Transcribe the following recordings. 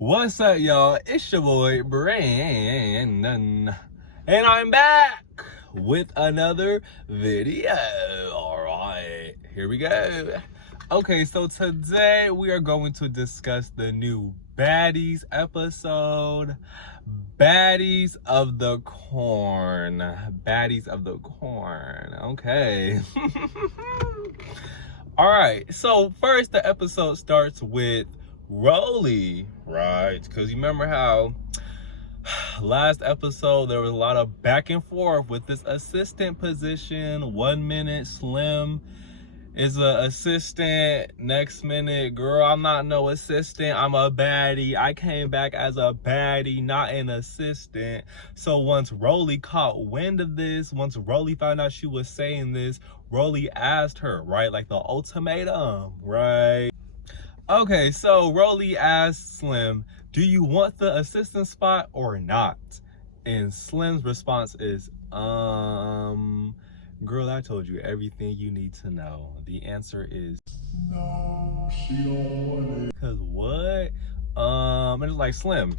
What's up, y'all? It's your boy Brandon, and I'm back with another video. All right, here we go. Okay, so today we are going to discuss the new Baddies episode, Baddies of the Corn. Baddies of the Corn. Okay. All right, so first the episode starts with Rolly, right? Because you remember how last episode there was a lot of back and forth with this assistant position. 1 minute Slim is a assistant, next minute, girl, I'm not no assistant, I'm a baddie. I came back as a baddie, not an assistant. So once Rolly caught wind of this, once Rolly found out she was saying this, Rolly asked her, right, like the ultimatum, right? Okay, so Rolly asked Slim, do you want the assistant spot or not? And Slim's response is, girl, I told you everything you need to know. The answer is no, she don't want it. Cause what? And it's like, Slim,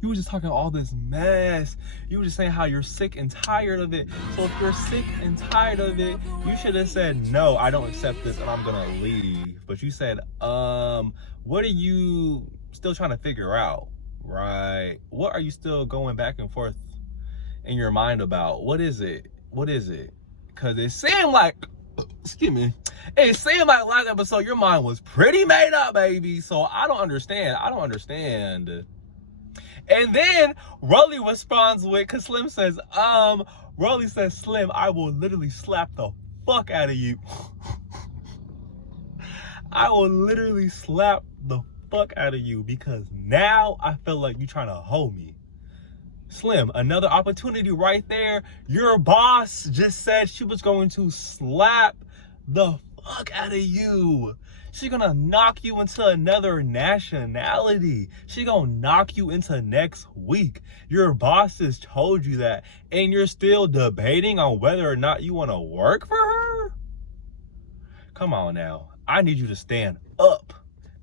you were just talking all this mess. You were just saying how you're sick and tired of it. So if you're sick and tired of it, you should have said, no, I don't accept this and I'm gonna leave. But you said, what are you still trying to figure out, right? What are you still going back and forth in your mind about? What is it? What is it? Because it seemed like, excuse me, it seemed like last episode your mind was pretty made up, baby. So I don't understand. And then Rolly responds with, because Slim says, Rolly says, Slim, I will literally slap the fuck out of you. I will literally slap the fuck out of you because now I feel like you're trying to hold me. Slim, another opportunity right there. Your boss just said she was going to slap the fuck out of you. She's gonna knock you into another nationality. She's gonna knock you into next week. Your boss has told you that, and you're still debating on whether or not you want to work for her? Come on now. I need you to stand up.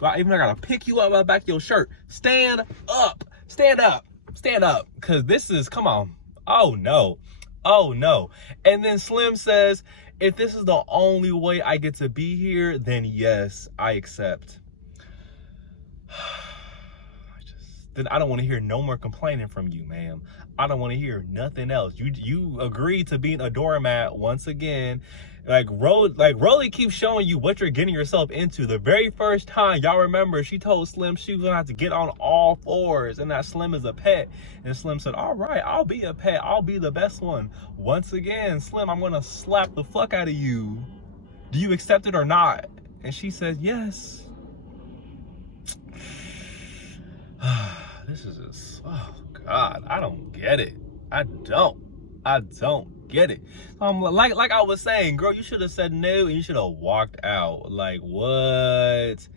I gotta pick you up by the back of your shirt. Stand up. Stand up. Stand up. Because this is, come on. Oh, no. Oh, no. And then Slim says, if this is the only way I get to be here, then yes, I accept. Then I don't want to hear no more complaining from you, ma'am. I don't want to hear nothing else. You agreed to being a doormat once again. Like Rolly keeps showing you what you're getting yourself into. The very first time, y'all remember, she told Slim she was gonna have to get on all fours and that Slim is a pet. And Slim said, all right, I'll be a pet. I'll be the best one. Once again, Slim, I'm gonna slap the fuck out of you. Do you accept it or not? And she says, yes. This is just, oh God, I don't get it. I don't get it. Like I was saying, girl, you should have said no and you should have walked out. Like, what?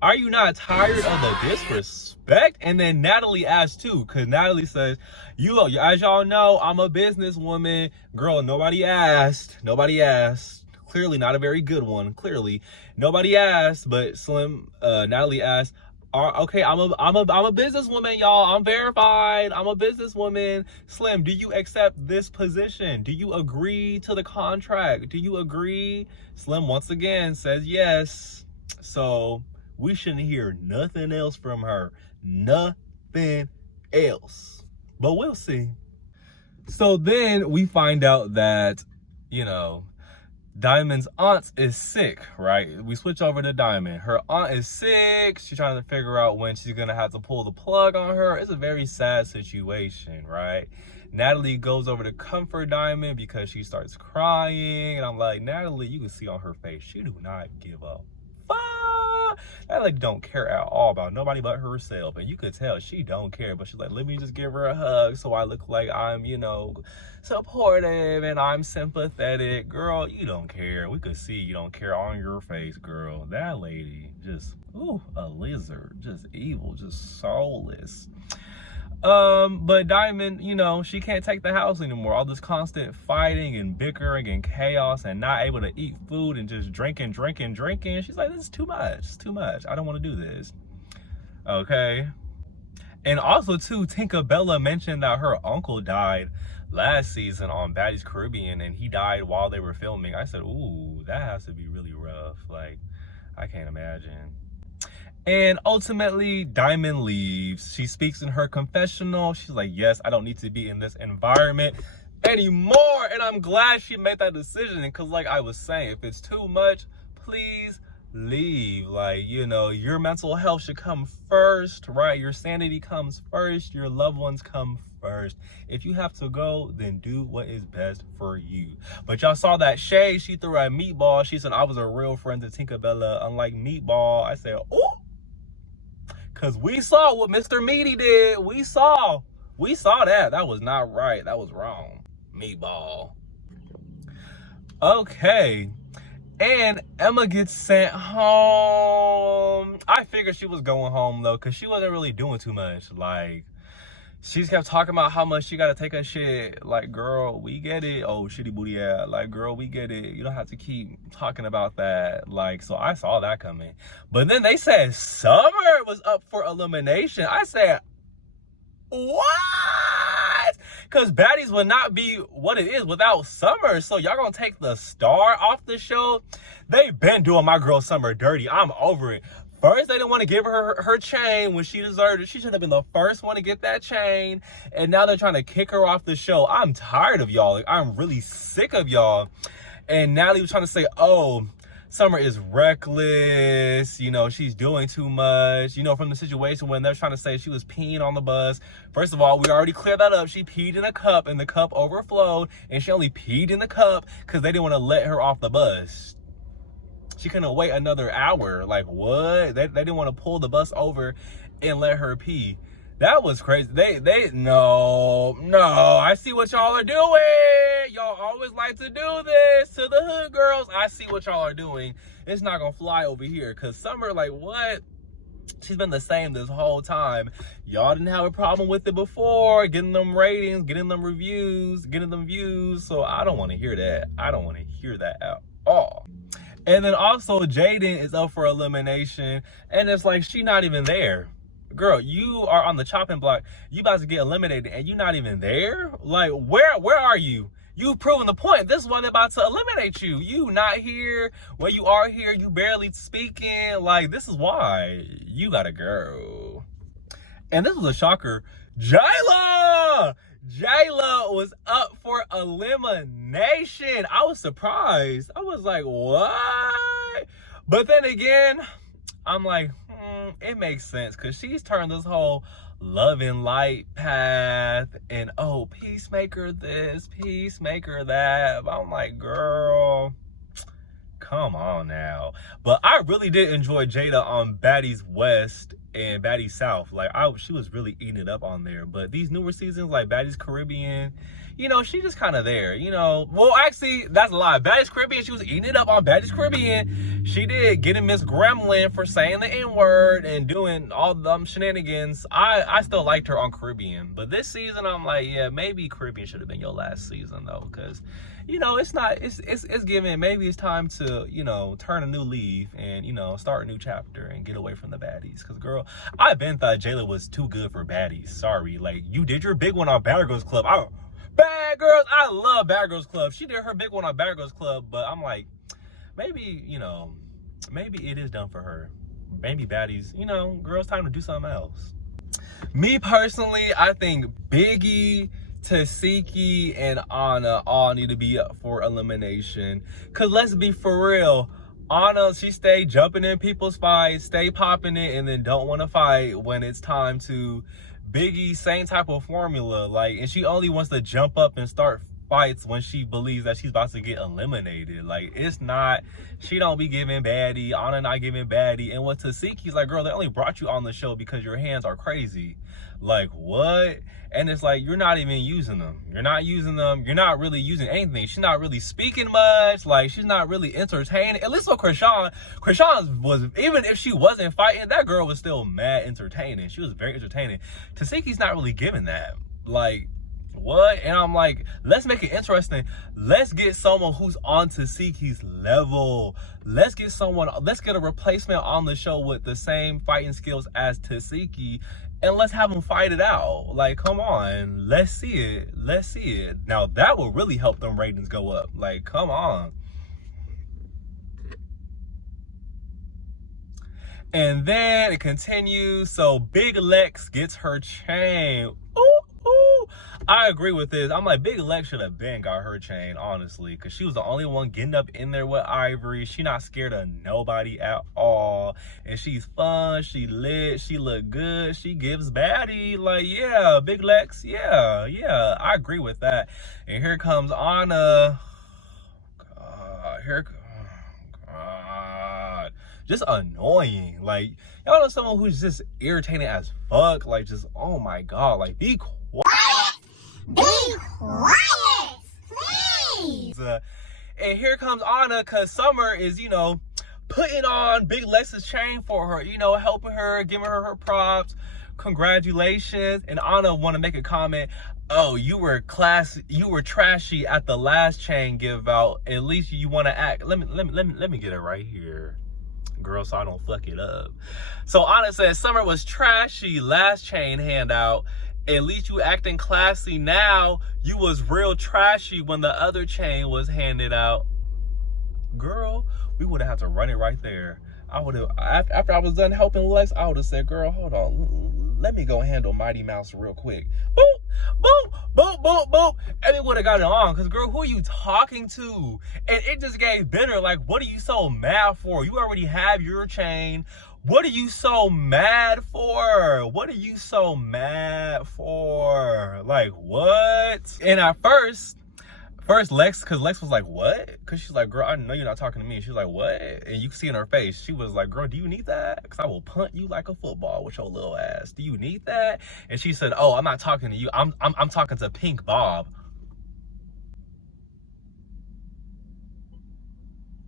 Are you not tired of the disrespect? And then Natalie asked too, because Natalie says, as y'all know, I'm a businesswoman. Girl, nobody asked. Clearly not a very good one. Clearly nobody asked, but Natalie asked, okay, I'm a businesswoman, y'all. I'm verified. I'm a businesswoman. Slim, do you accept this position? Do you agree to the contract? Do you agree? Slim once again says yes. So we shouldn't hear nothing else from her. Nothing else. But we'll see. So then we find out that, Diamond's aunt is sick, right? We switch over to Diamond. Her aunt is sick. She's trying to figure out when she's going to have to pull the plug on her. It's a very sad situation, right? Natalie goes over to comfort Diamond because she starts crying. And I'm like, Natalie, you can see on her face, she do not give a fuck. That lady don't care at all about nobody but herself. And you could tell she don't care. But she's like, let me just give her a hug so I look like I'm, supportive and I'm sympathetic. Girl, you don't care. We could see you don't care on your face, girl. That lady just, ooh, a lizard. Just evil, just soulless. But Diamond, you know, she can't take the house anymore. All this constant fighting and bickering and chaos and not able to eat food and just drinking. She's like, this is too much. It's too much. I don't want to do this. Okay. And also, too, Tinkerbella mentioned that her uncle died last season on Baddies Caribbean, and he died while they were filming. I said, ooh, that has to be really rough. Like, I can't imagine. And ultimately, Diamond leaves. She speaks in her confessional. She's like, yes, I don't need to be in this environment anymore. And I'm glad she made that decision, because like I was saying, if it's too much, please leave. Like, you know, your mental health should come first, right? Your sanity comes first. Your loved ones come first. If you have to go, then do what is best for you. But y'all saw that shade she threw at Meatball. She said I was a real friend to Tinkerbella, unlike Meatball. I said, oh, because we saw what Mr. Meaty did. We saw that. That was not right. That was wrong. Meatball. Okay. And Emma gets sent home. I figured she was going home, though, because she wasn't really doing too much. Like, she kept talking about how much she got to take her shit. Like, girl, we get it. Oh, shitty booty ass. Like, girl, we get it. You don't have to keep talking about that. Like, so I saw that coming. But then they said Summer was up for elimination. I said, what? Because Baddies would not be what it is without Summer. So y'all gonna take the star off the show? They been doing my girl Summer dirty. I'm over it. First, they didn't want to give her chain when she deserved it. She should have been the first one to get that chain. And now they're trying to kick her off the show. I'm tired of y'all. Like, I'm really sick of y'all. And Natalie was trying to say, oh, Summer is reckless, you know, she's doing too much, you know, from the situation when they're trying to say she was peeing on the bus. First of all, we already cleared that up. She peed in a cup and the cup overflowed, and she only peed in the cup because they didn't want to let her off the bus. She couldn't wait another hour. Like, what? They didn't want to pull the bus over and let her pee. That was crazy. No, I see what y'all are doing. Y'all always like to do this to the hood girls. I see what y'all are doing. It's not gonna fly over here. Cause Summer, like, what? She's been the same this whole time. Y'all didn't have a problem with it before, getting them ratings, getting them reviews, getting them views. So I don't want to hear that. I don't want to hear that at all. And then also Jaden is up for elimination, and it's like she not even there. Girl, you are on the chopping block. You about to get eliminated and you not even there? Like, where are you? You've proven the point. This is why they're about to eliminate you. You not here. When you are here, you barely speaking. Like, this is why you gotta go. And this was a shocker. Jayla was up for elimination. I was surprised. I was like, what? But then again, I'm like, it makes sense, because she's turned this whole love and light path and, oh, peacemaker this, peacemaker that. But I'm like, girl, come on now. But I really did enjoy Jada on Baddies West and Baddies South. Like, she was really eating it up on there. But these newer seasons, like Baddies Caribbean, you know, she just kind of there, you know. Well, actually, that's a lie. Baddies Caribbean, she was eating it up on Baddies Caribbean. She did getting Miss Gremlin for saying the N-word and doing all them shenanigans. I still liked her on Caribbean. But this season, I'm like, yeah, maybe Caribbean should have been your last season, though. Because, you know, it's given, maybe it's time to, you know, turn a new leaf and, you know, start a new chapter and get away from the baddies. Because, girl, I been thought Jayla was too good for baddies. Sorry. Like, you did your big one on Bad Girls Club. Bad Girls, I love Bad Girls Club. She did her big one on Bad Girls Club, but I'm like, maybe, you know, maybe it is done for her. Maybe baddies, you know, girls, time to do something else. Me personally, I think Biggie, Tasiki, and Anna all need to be up for elimination. Because let's be for real, Anna, she stay jumping in people's fights, stay popping it, and then don't want to fight when it's time to. Biggie, same type of formula, like, and she only wants to jump up and start fights when she believes that she's about to get eliminated. Like, it's not, she don't be giving baddie, Anna not giving baddie. And what Taseki's like, girl, they only brought you on the show because your hands are crazy. Like, what? And it's like, you're not even using them. You're not using them. You're not really using anything. She's not really speaking much. Like, she's not really entertaining. At least with Krishan was, even if she wasn't fighting, that girl was still mad entertaining. She was very entertaining. Taseki's not really giving that. Like, what? And I'm like, let's make it interesting. Let's get someone who's on Taseki's level. Let's get a replacement on the show with the same fighting skills as Taseki, and let's have them fight it out. Like, come on, let's see it. Let's see it. Now that will really help them ratings go up. Like, come on. And then it continues. So Big Lex gets her chain. Ooh. I agree with this. I'm like, Big Lex should have been got her chain, honestly, because she was the only one getting up in there with Ivory. She not scared of nobody at all. And she's fun. She lit. She look good. She gives baddie. Like, yeah, Big Lex. Yeah. I agree with that. And here comes Anna. God. Just annoying. Like, y'all know someone who's just irritating as fuck. Like, just, oh my God. Like, be quiet. Be quiet, please. And here comes Anna, because Summer is, putting on Big Lex's chain for her, helping her, giving her props. Congratulations. And Anna want to make a comment. Oh, you were trashy at the last chain give out. At least you want to act. Let me get it right here, girl, so I don't fuck it up. So Anna says Summer was trashy last chain handout. At least you acting classy now. You was real trashy when the other chain was handed out. Girl, we would have had to run it right there. I would have, after I was done helping Lex, I would have said, girl, hold on. Let me go handle Mighty Mouse real quick. Boop, boop, boop, boop, boop. And we would have got it on. Because, girl, who are you talking to? And it just gave bitter. Like, what are you so mad for? You already have your chain. What are you so mad for? What are you so mad for? Like, what? And at first Lex, because Lex was like, what? Because she's like, girl, I know you're not talking to me. She's like, what? And you can see in her face, she was like, girl, do you need that? Because I will punt you like a football with your little ass. Do you need that? And she said, oh, I'm not talking to you. I'm talking to Pink Bob.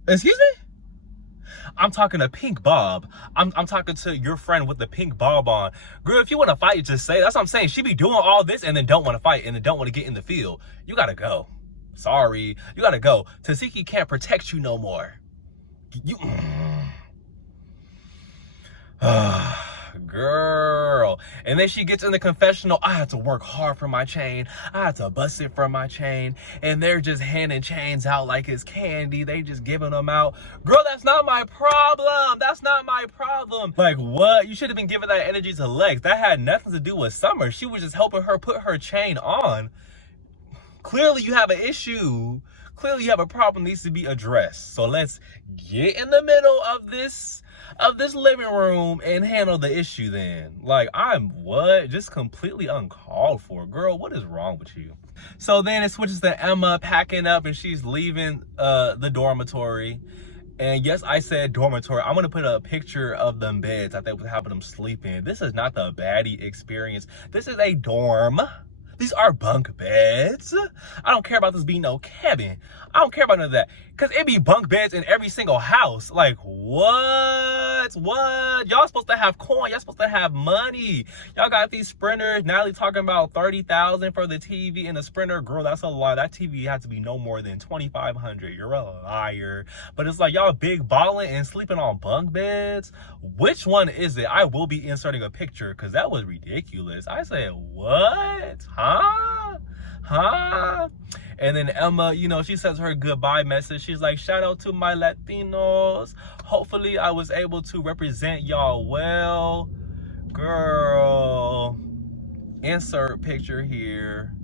Excuse me? I'm talking to Pink Bob. I'm talking to your friend with the pink bob on. Girl, if you want to fight, just say. That's what I'm saying. She be doing all this and then don't want to fight and then don't want to get in the field. You got to go. Sorry. You got to go. Taseki can't protect you no more. Girl. And then she gets in the confessional. I had to work hard for my chain. I had to bust it for my chain. And they're just handing chains out like it's candy. They just giving them out. Girl, that's not my problem. That's not my problem. Like, what? You should have been giving that energy to Lex. That had nothing to do with Summer. She was just helping her put her chain on. Clearly you have an issue. Clearly you have a problem that needs to be addressed. So let's get in the middle of this living room and handle the issue then. Like, just completely uncalled for. Girl, what is wrong with you? So then it switches to Emma packing up and she's leaving the dormitory. And yes, I said dormitory. I'm gonna put a picture of them beds that they was having them sleep in. This is not the baddie experience. This is a dorm. These are bunk beds. I don't care about this being no cabin. I don't care about none of that. Because it be bunk beds in every single house. Like, what? What? Y'all supposed to have coin. Y'all supposed to have money. Y'all got these Sprinters. Natalie talking about $30,000 for the TV and the Sprinter. Girl, that's a lie. That TV had to be no more than $2,500. You're a liar. But it's like y'all big balling and sleeping on bunk beds. Which one is it? I will be inserting a picture because that was ridiculous. I said, what? Huh? And then Emma, she says her goodbye message. She's like, shout out to my Latinos. Hopefully I was able to represent y'all well. Girl, insert picture here.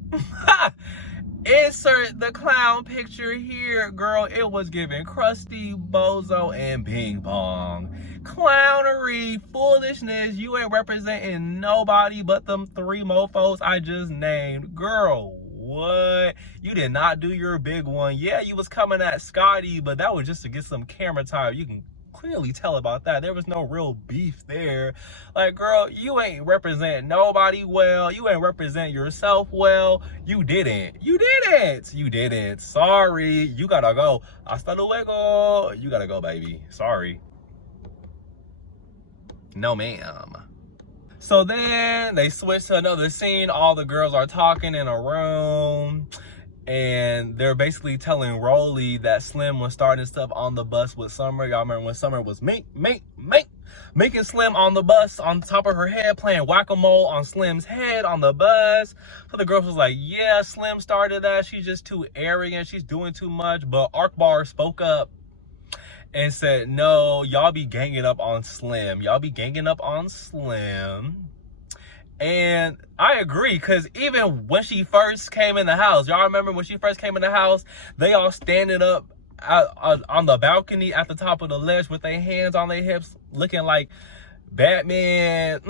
Insert the clown picture here. Girl, it was giving Krusty, Bozo, and Bing Bong. Clownery, foolishness. You ain't representing nobody but them three mofos I just named. Girl, what? You did not do your big one. Yeah, you was coming at Scotty, but that was just to get some camera time. You can clearly tell about that. There was no real beef there. Like, girl, you ain't represent nobody well. You ain't represent yourself well. You didn't. Sorry. You gotta go. Hasta luego. You gotta go, baby. Sorry. No, ma'am. So then they switch to another scene. All the girls are talking in a room. And they're basically telling Rolly that Slim was starting stuff on the bus with Summer. Y'all remember when Summer was making Slim on the bus on top of her head, playing whack-a-mole on Slim's head on the bus. So the girls was like, yeah, Slim started that. She's just too arrogant. She's doing too much. But Arkbar spoke up and said, no, y'all be ganging up on Slim. And I agree, because even when she first came in the house, y'all remember when she first came in the house, they all standing up on the balcony at the top of the ledge with their hands on their hips, looking like Batman,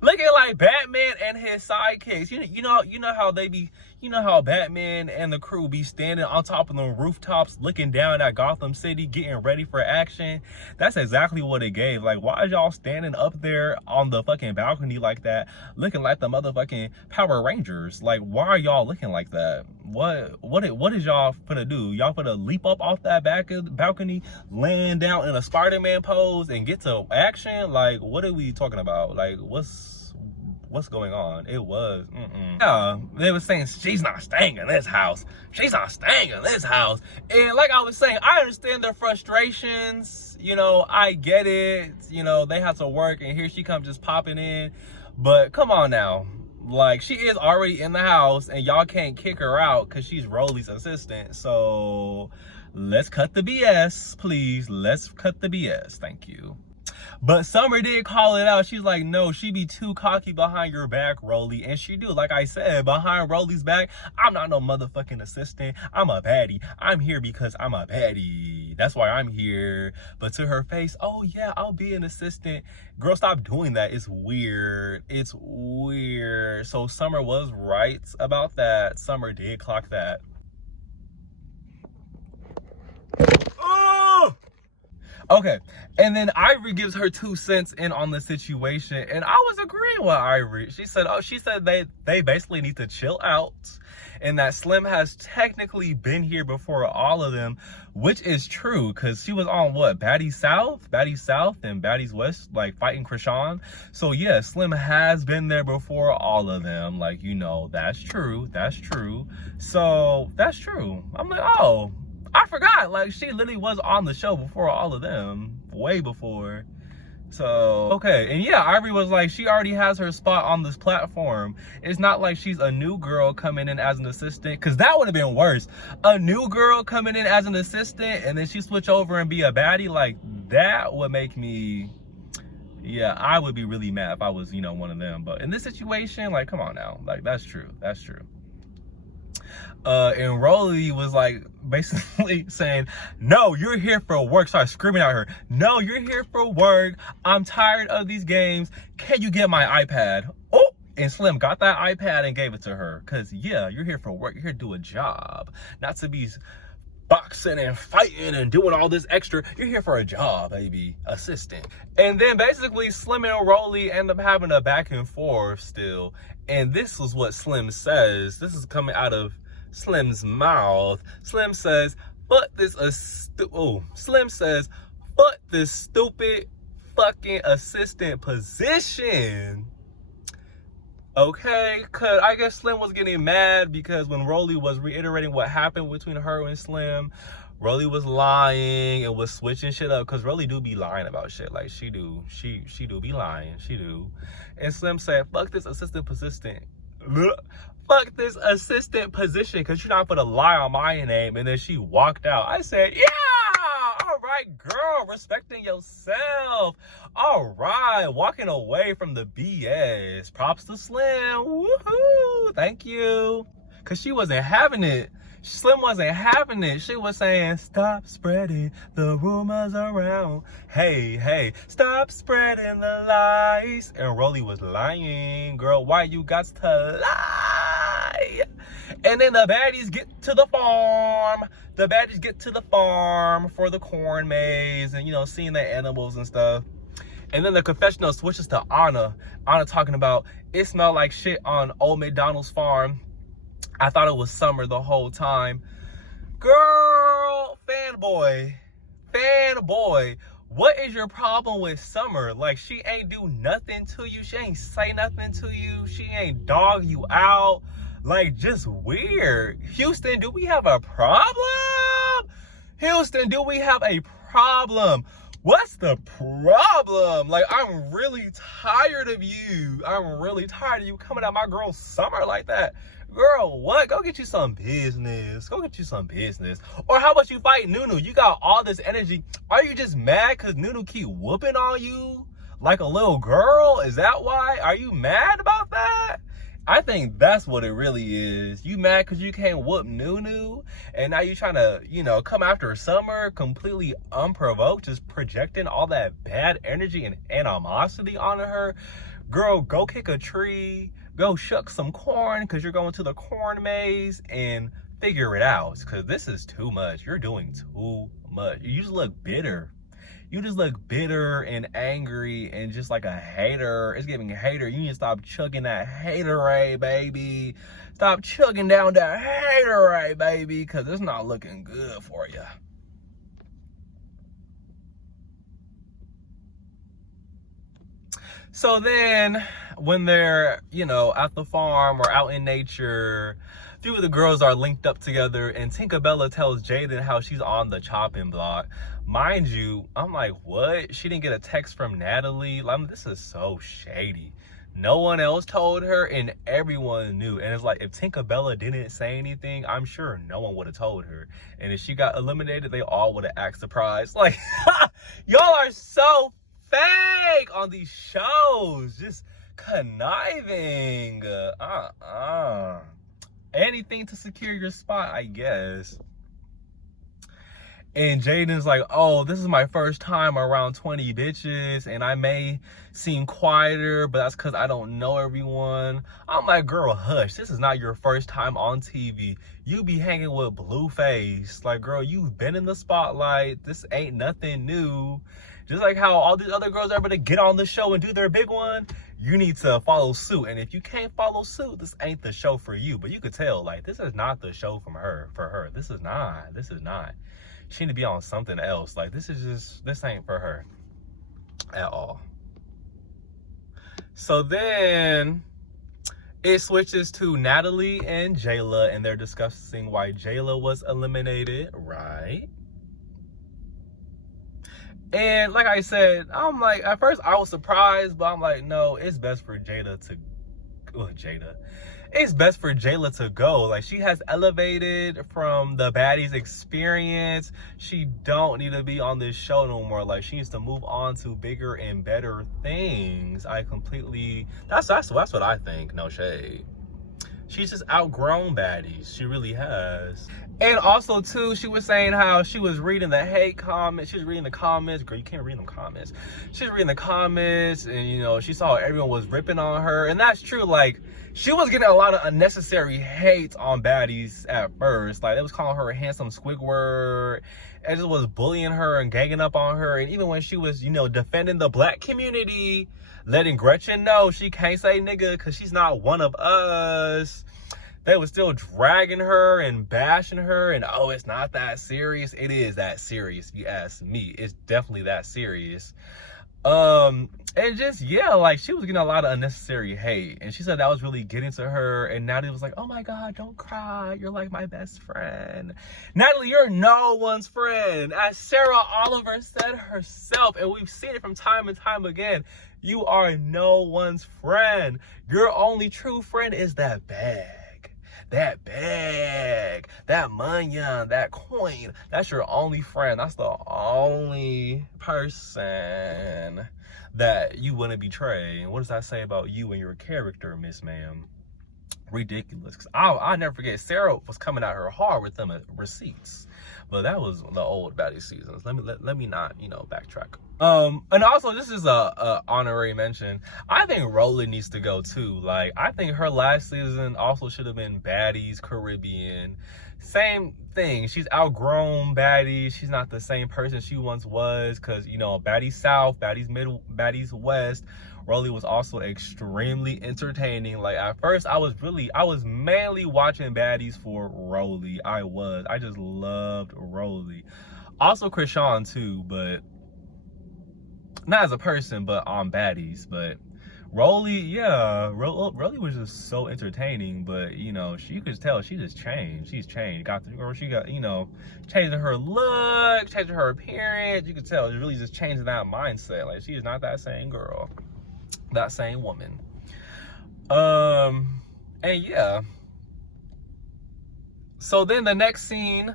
looking like Batman and his sidekicks. You know how they be, you know how Batman and the crew be standing on top of the rooftops, looking down at Gotham City, getting ready for action. That's exactly what it gave. Like, why is y'all standing up there on the fucking balcony like that, looking like the motherfucking Power Rangers? Like, why are y'all looking like that? What is y'all finna do? Y'all finna leap up off that balcony, land down in a Spider-Man pose and get to action? Like, what are we talking about? Like, what's going on? It was yeah, they were saying she's not staying in this house, and like I was saying, I understand their frustrations, you know, I get it, you know, they have to work, and here she comes just popping in. But come on now, like, she is already in the house and y'all can't kick her out because she's Rolly's assistant. So let's cut the BS, please. Let's cut the BS. Thank you. But Summer did call it out. She's like, no, she be too cocky behind your back, Rolly. And she do. Like I said, behind Rolly's back, I'm not no motherfucking assistant. I'm a baddie. I'm here because I'm a baddie. That's why I'm here. But to her face, oh yeah, I'll be an assistant. Girl, stop doing that. It's weird. It's weird. So Summer was right about that. Summer did clock that. Oh! Okay, and then Ivory gives her 2 cents in on the situation, and I was agreeing with Ivory. She said they basically need to chill out, and that Slim has technically been here before all of them, which is true, because she was on what, Baddies South and Baddies West, like fighting Krishan. So yeah, Slim has been there before all of them. Like, you know, that's true. So that's true. I'm like, oh, I forgot, like, she literally was on the show before all of them, way before. So, okay, and yeah, Ivory was like, she already has her spot on this platform. It's not like she's a new girl coming in as an assistant, because that would have been worse. A new girl coming in as an assistant, and then she switch over and be a baddie, like, that would make me, yeah, I would be really mad if I was, you know, one of them. But in this situation, like, come on now, like, that's true. And Rolly was like basically saying, no, you're here for work. Started screaming at her, no, you're here for work. I'm tired of these games. Can you get my iPad? Oh, and Slim got that iPad and gave it to her. Cause yeah, you're here for work. You're here to do a job, not to be boxing and fighting and doing all this extra. You're here for a job, baby. Assistant. And then basically Slim and Rolly end up having a back and forth still. And this was what Slim says. This is coming out of Slim's mouth. Slim says, fuck this Slim says, fuck this stupid fucking assistant position. Okay, cause I guess Slim was getting mad because when Rolly was reiterating what happened between her and Slim, Rolly was lying and was switching shit up, because Rolly do be lying about shit. Like, she do be lying. She do. And Slim said, fuck this assistant position. Fuck this assistant position, because you're not gonna lie on my name. And then she walked out. I said, yeah, all right, girl, respecting yourself. All right, walking away from the BS. Props to Slim. Woohoo, thank you. Because she wasn't having it. Slim wasn't having it. She was saying, stop spreading the rumors around. Hey, stop spreading the lies. And Rolly was lying. Girl, why you got to lie? And then the baddies get to the farm. The baddies get to the farm for the corn maze and, you know, seeing the animals and stuff. And then the confessional switches to Anna. Anna talking about, it smelled like shit on old McDonald's farm. I thought it was summer the whole time. Girl, fanboy. What is your problem with Summer? Like, she ain't do nothing to you. She ain't say nothing to you. She ain't dog you out. Like, just weird. Houston, do we have a problem? Houston, do we have a problem? What's the problem? Like, I'm really tired of you. I'm really tired of you coming at my girl Summer like that. Girl, what? Go get you some business. Go get you some business. Or how about you fight Nunu? You got all this energy. Are you just mad because Nunu keep whooping on you like a little girl? Is that why? Are you mad about that? I think that's what it really is. You mad because you can't whoop Nunu, and now you trying to, you know, come after Summer completely unprovoked, just projecting all that bad energy and animosity onto her. Girl, go kick a tree, go shuck some corn because you're going to the corn maze, and figure it out, because this is too much. You're doing too much. You just look bitter. You just look bitter and angry and just like a hater. It's giving hater. You need to stop chugging that haterade, baby. Stop chugging down that haterade, baby, because it's not looking good for you. So then when they're, you know, at the farm or out in nature, a few of the girls are linked up together, and Tinkerbella tells Jaden how she's on the chopping block. Mind you, I'm like, what? She didn't get a text from Natalie? Like, this is so shady. No one else told her, and everyone knew. And it's like, if Tinkerbella didn't say anything, I'm sure no one would have told her. And if she got eliminated, they all would have acted surprised. Like, y'all are so fake on these shows. Just conniving. Anything to secure your spot, I guess. And Jaden's like, oh, this is my first time around 20 bitches, and I may seem quieter, but that's because I don't know everyone. I'm like, girl, hush. This is not your first time on TV. You be hanging with Blueface. Like, girl, you've been in the spotlight. This ain't nothing new. Just like how all these other girls are able to get on the show and do their big one, you need to follow suit. And if you can't follow suit, this ain't the show for you. But you could tell, like, this is not the show for her. This is not. She need to be on something else. Like, this ain't for her at all. So then it switches to Natalie and Jayla, and they're discussing why Jayla was eliminated, right? And like I said, I'm like, at first I was surprised, but I'm like, no, it's best for It's best for Jayla to go. Like, she has elevated from the Baddies experience. She don't need to be on this show no more. Like, she needs to move on to bigger and better things. That's what I think. No shade. She's just outgrown Baddies. She really has. And also, too, she was saying how she was reading the hate comments. She was reading the comments. Girl, you can't read them comments. She was reading the comments, and, you know, she saw everyone was ripping on her. And that's true. Like, she was getting a lot of unnecessary hate on Baddies at first. Like, they was calling her a handsome Squidward. And just was bullying her and ganging up on her. And even when she was, you know, defending the black community, letting Gretchen know she can't say nigga because she's not one of us, they were still dragging her and bashing her. And, oh, it's not that serious. It is that serious, if you ask me. It's definitely that serious. And just, yeah, like, she was getting a lot of unnecessary hate, and she said that was really getting to her. And Natalie was like, oh my God, don't cry, you're like my best friend. Natalie, you're no one's friend. As Sarah Oliver said herself, and we've seen it from time and time again, you are no one's friend. Your only true friend is that bag, that money, that coin. That's your only friend. That's the only person that you wouldn't betray. And what does that say about you and your character, Miss Ma'am? Ridiculous. 'Cause I'll never forget, Sarah was coming at her hard with them receipts. But that was the old Baddies seasons. Let me not, you know, backtrack And also, this is a honorary mention. I think Rolly needs to go too. Like, I think her last season also should have been Baddies Caribbean. Same thing. She's outgrown Baddies. She's not the same person she once was. Cause you know, Baddies South, Baddies Mid, Baddies West. Rolly was also extremely entertaining. Like at first, I was mainly watching Baddies for Rolly. I just loved Rolly. Also Krishan too, but not as a person, but on Baddies. But Rolly, yeah, Rolly was just so entertaining. But you know, you could tell she just changed. She's changed. She got, you know, changing her look, changing her appearance. You could tell it's really just changing that mindset. Like she is not that same girl, that same woman. And yeah. So then the next scene,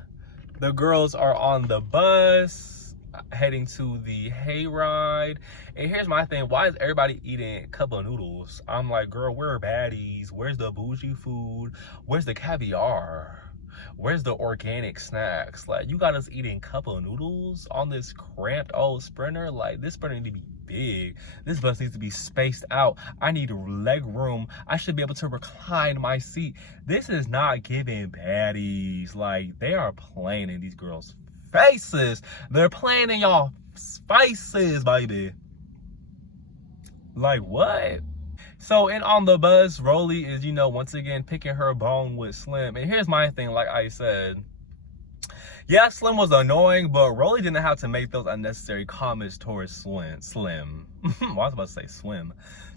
the girls are on the bus heading to the hayride. And here's my thing, why is everybody eating cup of noodles? I'm like, girl, where are Baddies? Where's the bougie food? Where's the caviar? Where's the organic snacks? Like, you got us eating cup of noodles on this cramped old Sprinter? Like, this Sprinter needs to be big. This bus needs to be spaced out. I need leg room. I should be able to recline my seat. This is not giving Baddies. Like, they are playing in these girls' faces. They're playing in y'all faces, baby. Like, what? So, and on the bus, Rolly is, you know, once again picking her bone with Slim. And here's my thing, like I said, yeah, Slim was annoying, but Rolly didn't have to make those unnecessary comments towards Slim. Well, I was about to say Swim.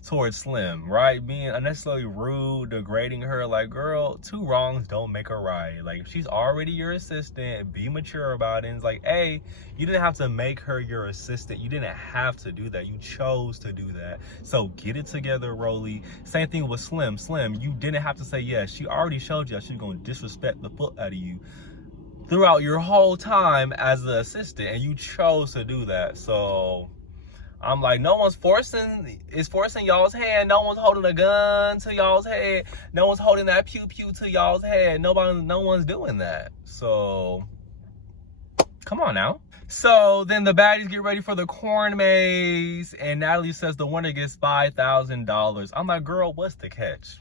Towards Slim, right? Being unnecessarily rude, degrading her. Like, girl, two wrongs don't make a right. Like, she's already your assistant. Be mature about it. And it's like, hey, you didn't have to make her your assistant. You didn't have to do that. You chose to do that. So get it together, Rolly. Same thing with Slim. Slim, you didn't have to say yes. She already showed you she's going to disrespect the foot out of you throughout your whole time as the assistant, and you chose to do that. So I'm like, no one's forcing y'all's hand. No one's holding a gun to y'all's head. No one's holding that pew pew to y'all's head. No one's doing that. So come on now. So then the Baddies get ready for the corn maze, and Natalie says the winner gets $5,000. I'm like, girl, what's the catch?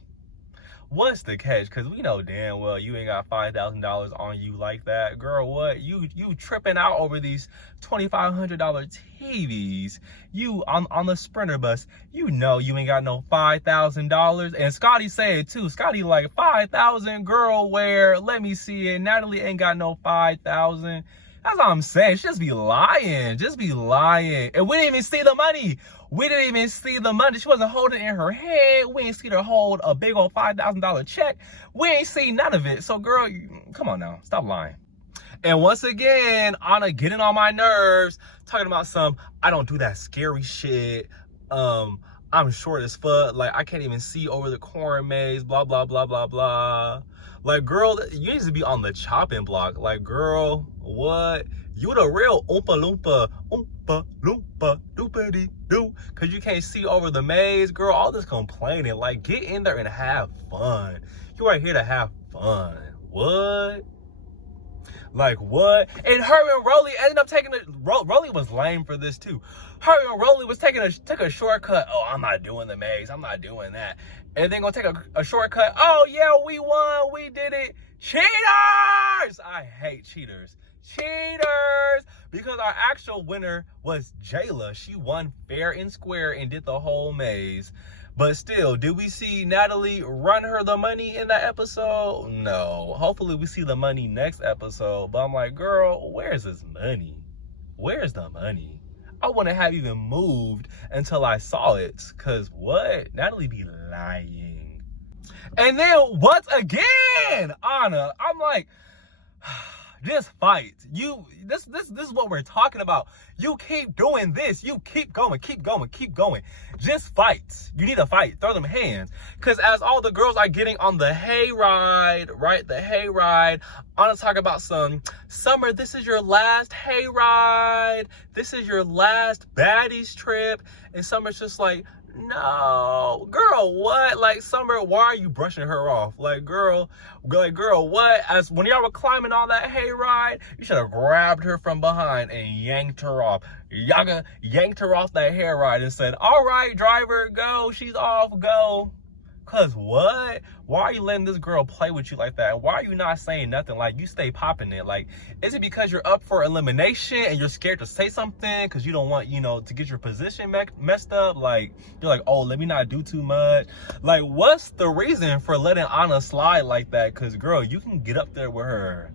What's the catch? Because we know damn well you ain't got $5,000 on you like that. Girl, what? You tripping out over these $2,500 TVs. You on the Sprinter bus, you know you ain't got no $5,000. And Scotty said too. Scotty like, 5,000, girl, where? Let me see it. Natalie ain't got no 5,000. That's what I'm saying. She just be lying. Just be lying. And we didn't even see the money. We didn't even see the money. She wasn't holding it in her head. We ain't see her hold a big old $5,000 check. We ain't seen none of it. So, girl, come on now. Stop lying. And once again, Anna getting on my nerves, talking about I don't do that scary shit. I'm short as fuck. Like, I can't even see over the corn maze, blah, blah, blah, blah, blah. Like, girl, you need to be on the chopping block. Like, girl, what? You the real oompa loompa doopity doo. Cause you can't see over the maze, girl. All this complaining. Like, get in there and have fun. You are here to have fun. What? Like, what? And her and Rolly ended up taking Rolly was lame for this too. Her and Rolly was took a shortcut. Oh, I'm not doing the maze. I'm not doing that. And then gonna take a shortcut. Oh yeah, we won. We did it. Cheaters! I hate cheaters. Cheaters! Because our actual winner was Jayla. She won fair and square and did the whole maze. But still, did we see Natalie run her the money in that episode? No. Hopefully we see the money next episode. But I'm like, girl, where's this money? Where's the money? I wouldn't have even moved until I saw it. Cause what? Natalie be lying. And then once again, Anna, I'm like, just fight. This is what we're talking about. You keep doing this. You keep going. Just fight. You need to fight. Throw them hands. Because as all the girls are getting on the hayride, right? The hayride. I want to talk about Summer, this is your last hayride. This is your last Baddies trip. And Summer's just like, no, girl, what? Like, Summer, why are you brushing her off? Like, girl, what? As when y'all were climbing on that hayride, you should have grabbed her from behind and yanked her off. Yaga yanked her off that hayride and said, all right, driver, go. She's off, go. Cause what? Why are you letting this girl play with you like that? And why are you not saying nothing? Like, you stay popping it. Like, is it because you're up for elimination and you're scared to say something because you don't want, you know, to get your position messed up? Like, you're like, oh, let me not do too much. Like, what's the reason for letting Anna slide like that? Cause girl, you can get up there with her.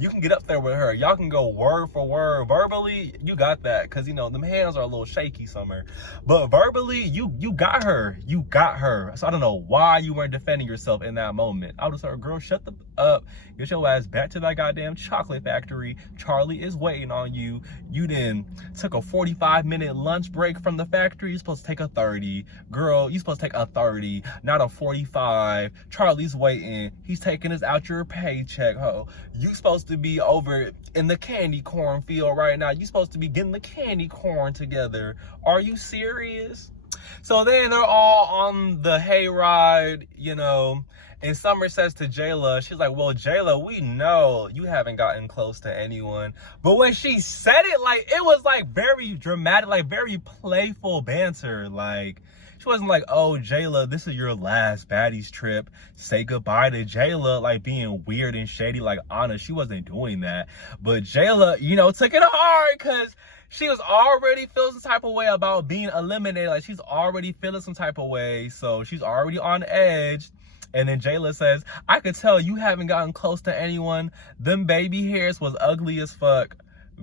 You can get up there with her. Y'all can go word for word. Verbally, you got that. Because, you know, them hands are a little shaky, Summer. But verbally, you got her. You got her. So I don't know why you weren't defending yourself in that moment. I would just say, girl, shut the up. Get your ass back to that goddamn chocolate factory. Charlie is waiting on you. You then took a 45-minute lunch break from the factory. You're supposed to take a 30. Girl, you're supposed to take a 30, not a 45. Charlie's waiting. He's taking us out your paycheck, ho. You supposed to be over in the candy corn field right now. You supposed to be getting the candy corn together. Are you serious? So then they're all on the hayride, you know, and Summer says to Jayla, she's like, well, Jayla, we know you haven't gotten close to anyone. But when she said it, like, it was like very dramatic, like very playful banter. Like, she wasn't like, oh, Jayla, this is your last Baddies trip. Say goodbye to Jayla, like being weird and shady like Anna. She wasn't doing that. But Jayla, you know, took it hard because she was already feeling some type of way about being eliminated. Like, she's already feeling some type of way. So she's already on edge. And then Jayla says, I could tell you haven't gotten close to anyone. Them baby hairs was ugly as fuck.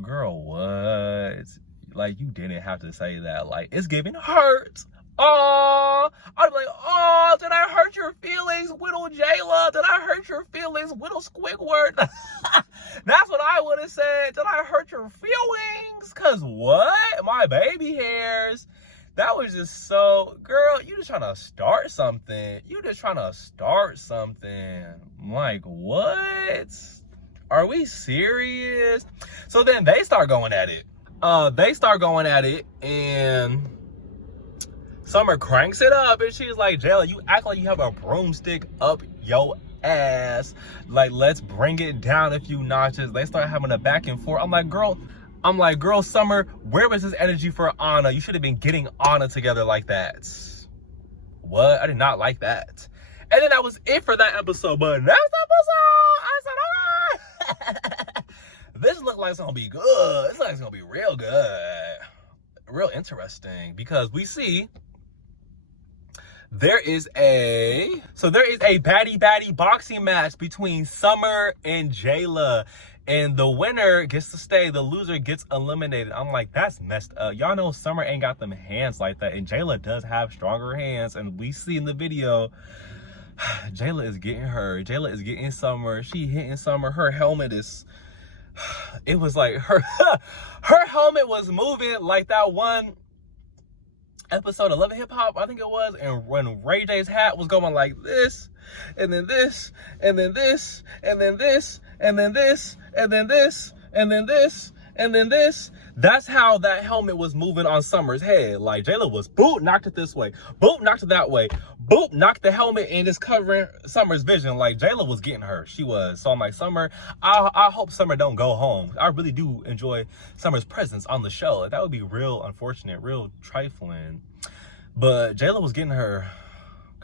Girl, what? Like, you didn't have to say that. Like, it's giving hurt. Oh, I'd be like, oh, did I hurt your feelings, little Jayla? Did I hurt your feelings, little Squidward? That's what I would have said. Did I hurt your feelings? Cause what? My baby hairs. That was just so, girl, you just trying to start something. You just trying to start something. Like, what? Are we serious? So then they start going at it. And Summer cranks it up and she's like, Jayla, you act like you have a broomstick up your ass. Like, let's bring it down a few notches. They start having a back and forth. I'm like, girl, Summer, where was this energy for Anna? You should have been getting Anna together like that. What? I did not like that. And then that was it for that episode. But next episode, I said, all right. This looked like it's going to be good. This looks like it's going to be real good. Real interesting. Because we see there is a baddie boxing match between Summer and Jayla. And the winner gets to stay. The loser gets eliminated. I'm like, that's messed up. Y'all know Summer ain't got them hands like that. And Jayla does have stronger hands. And we see in the video, Jayla is getting her. Jayla is getting Summer. She hitting Summer. Her helmet is... It was like her helmet was moving like that one episode of Love and Hip Hop, I think it was, and when Ray J's hat was going like this, and then this, and then this, and then this, and then this, and then this, and then this, and then this. That's how that helmet was moving on Summer's head. Like, Jayla was, boop, knocked it this way, boop, knocked it that way, boop, knocked the helmet and just covering Summer's vision. Like, Jayla was getting her. She was. So I'm like, Summer, I hope Summer don't go home. I really do enjoy Summer's presence on the show. That would be real unfortunate, real trifling. But Jayla was getting her.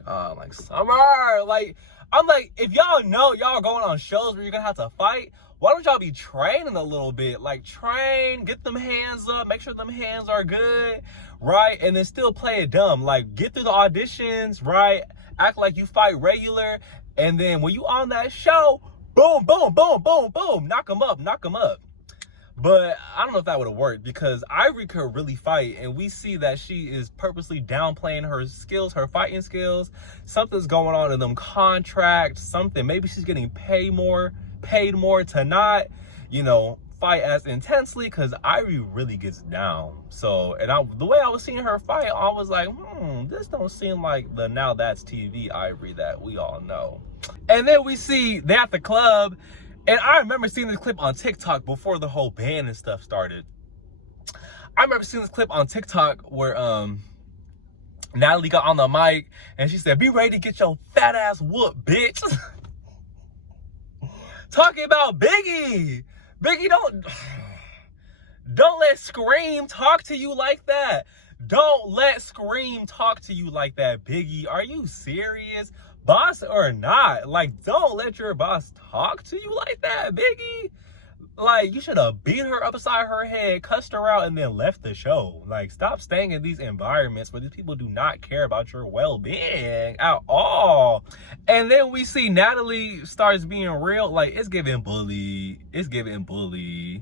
God, like, Summer, like, I'm like, if y'all know y'all going on shows where you're gonna have to fight, why don't y'all be training a little bit? Like, train, get them hands up, make sure them hands are good, right? And then still play it dumb. Like, get through the auditions, right? Act like you fight regular. And then when you on that show, boom, boom, boom, boom, boom, knock them up, knock them up. But I don't know if that would have worked because Ivory could really fight. And we see that she is purposely downplaying her skills, her fighting skills. Something's going on in them contracts, something. Maybe she's getting paid more to not, you know, fight as intensely because Ivory really gets down. So, and the way I was seeing her fight, I was like, this don't seem like the Now That's TV Ivory that we all know. And then we see they at the club, and I remember seeing this clip on TikTok before the whole ban and stuff started. I remember seeing this clip on TikTok where Natalie got on the mic and she said, "Be ready to get your fat ass whooped, bitch." Talking about Biggie. Biggie, don't let Scream talk to you like that. Don't let Scream talk to you like that, Biggie. Are you serious? Boss or not? Like, don't let your boss talk to you like that, Biggie. Like, you should have beat her upside her head, cussed her out, and then left the show. Like, stop staying in these environments where these people do not care about your well-being at all. And then we see Natalie starts being real. Like, it's giving bully. It's giving bully.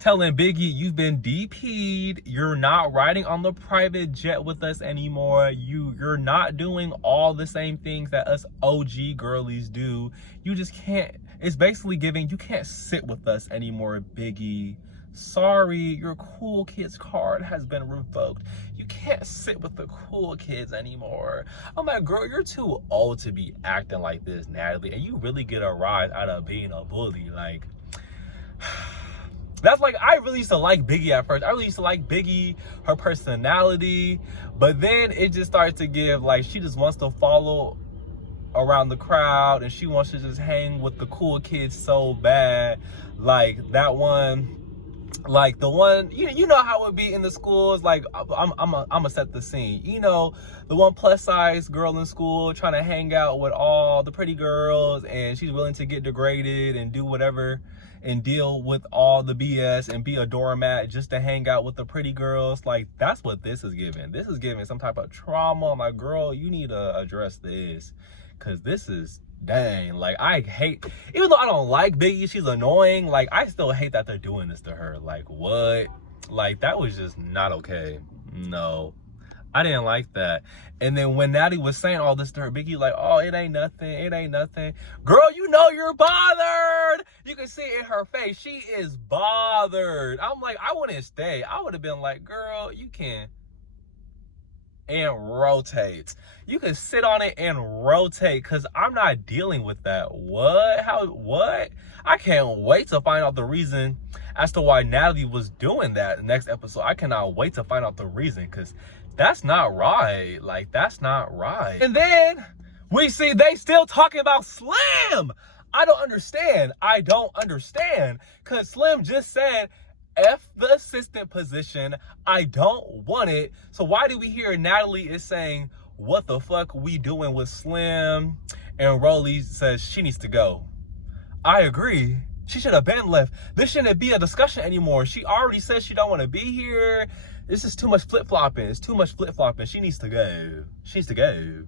Telling Biggie, you've been DP'd. You're not riding on the private jet with us anymore. You're not doing all the same things that us OG girlies do. You just can't. It's basically giving, you can't sit with us anymore, Biggie. Sorry, your cool kids card has been revoked. You can't sit with the cool kids anymore. I'm like, girl, you're too old to be acting like this, Natalie. And you really get a rise out of being a bully. Like, that's like, I really used to like Biggie at first. I really used to like Biggie, her personality. But then it just started to give, like, she just wants to follow around the crowd and she wants to just hang with the cool kids so bad. Like that one, like the one, you know how it would be in the schools. Like I'm gonna set the scene. You know, the one plus size girl in school trying to hang out with all the pretty girls, and she's willing to get degraded and do whatever and deal with all the BS and be a doormat just to hang out with the pretty girls. Like, that's what this is giving. This is giving some type of trauma. I'm like, girl, you need to address this. Cause this is, dang, like, I hate, even though I don't like Biggie, she's annoying, like, I still hate that they're doing this to her. Like, what? Like, that was just not okay. No, I didn't like that. And then when Natty was saying all this to her, Biggie like, oh, it ain't nothing, it ain't nothing. Girl, you know you're bothered. You can see it in her face. She is bothered. I'm like, I wouldn't stay. I would have been like, girl, you can. And rotate. You can sit on it and rotate, because I'm not dealing with that. What? How? What? I can't wait to find out the reason as to why Natalie was doing that next episode. I cannot wait to find out the reason, because that's not right. Like, that's not right. And then we see they still talking about Slim. I don't understand. I don't understand, because Slim just said, F the assistant position, I don't want it. So why do we hear Natalie is saying, what the fuck we doing with Slim? And Rolly says she needs to go. I agree. She should have been left. This shouldn't be a discussion anymore. She already said she don't want to be here. This is too much flip-flopping. It's too much flip-flopping. She needs to go. She needs to go.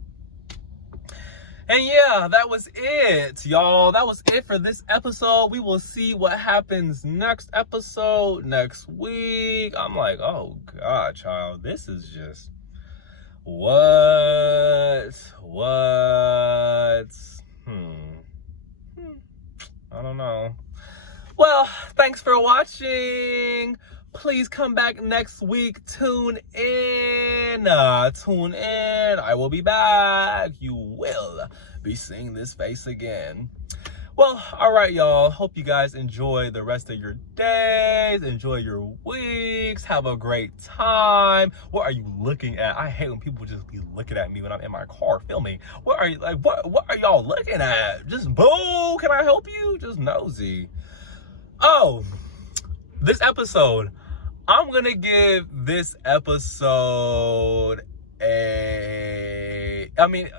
And yeah, that was it, y'all. That was it for this episode. We will see what happens next episode, next week. I'm like, oh God, child. This is just, what? I don't know. Well, thanks for watching. Please come back next week. Tune in. I will be back. You will be seeing this face again. Well, all right, y'all. Hope you guys enjoy the rest of your days. Enjoy your weeks. Have a great time. What are you looking at? I hate when people just be looking at me when I'm in my car filming. What are you, like, what are y'all looking at? Just boo. Can I help you? Just nosy. Oh, this episode, I'm gonna give this episode a, I'm gonna give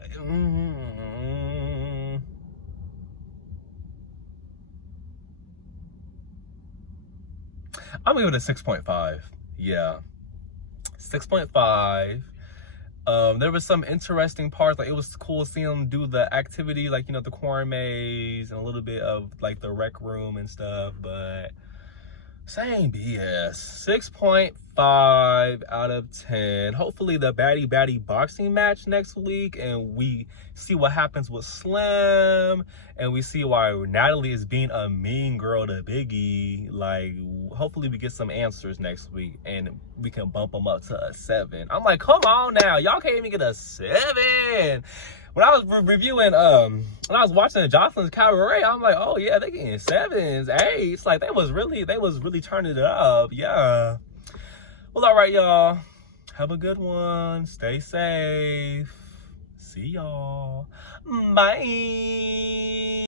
it a 6.5. Yeah, 6.5. There was some interesting parts. Like, it was cool seeing them do the activity, like, you know, the corn maze and a little bit of like the rec room and stuff, but same BS. 6.5 out of 10. Hopefully the baddie boxing match next week, and we see what happens with Slim, and we see why Natalie is being a mean girl to Biggie. Like, hopefully we get some answers next week and we can bump them up to a 7. I'm like, come on now, y'all can't even get a 7. When I was reviewing, when I was watching Jocelyn's Cabaret, I'm like, oh yeah, they getting 7s, 8s. Like, they was really turning it up. Yeah. Well, all right, y'all. Have a good one. Stay safe. See y'all. Bye.